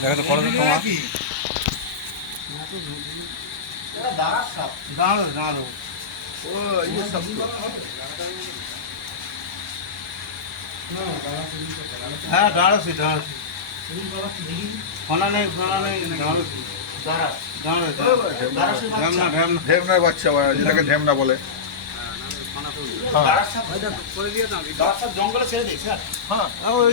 দেখো তো কলো তো তোমা না তো এটা দাঁড়া সব দাঁড়ো দাঁড়ো ও এই সব সব না দাঁড়া হ্যাঁ দাঁড়ো সি দাঁড়ো সি তুমি বাবা কি নেই ফোনা নেই ফোনা নেই দাঁড়ো সি जंगल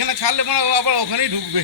এখানে ছাড়লে মানে আবার ওখানেই ঢুকবে